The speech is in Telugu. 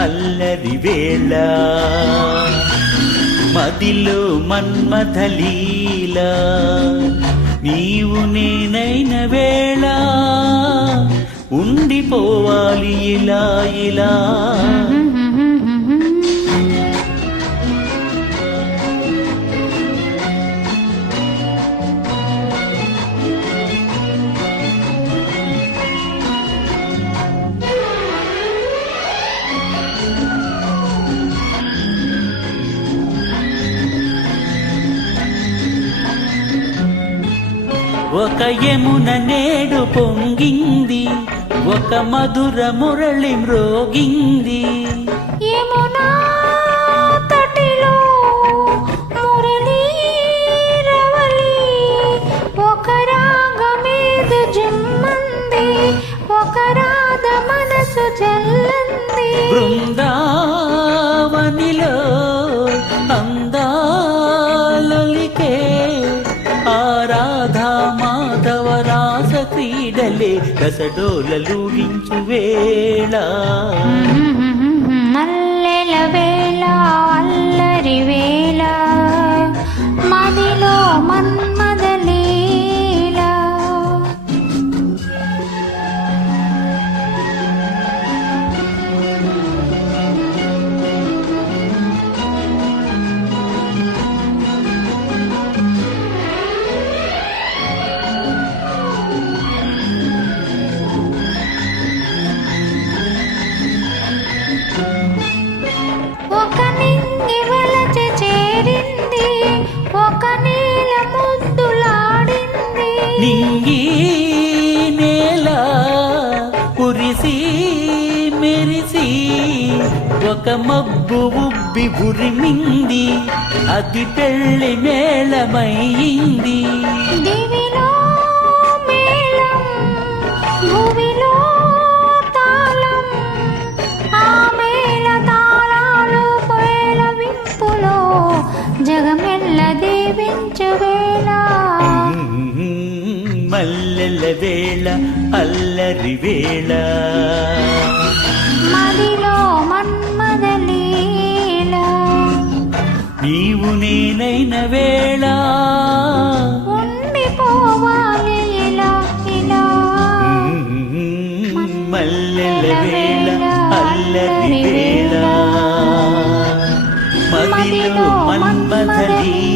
అల్లరి వేళ. మదిలో మన్మథలీల. నీవు నేనైన వేళ. ఉండిపోవాలి ఇలా ఇలా. ఒక యమున నేడు పొంగింది ఒక మధుర మురళి మ్రోగింది యమునా క్రీడలే రసడోలూడించు వేళ. మల్లెల వేళ అల్లరి వేళ. నింగి నేల కురిసి మెరిసి ఒక మబ్బు ఉబ్బి ఉరిమింది అది పెళ్ళి మేళమయ్యింది. మల్లెల వేళ అల్లరి వేళ. మదిలో మన్మద లీల. నీవు నేనైన వేళ. మల్లెల వేళ అల్లరి వేళ. మదిలో మన్మథలీ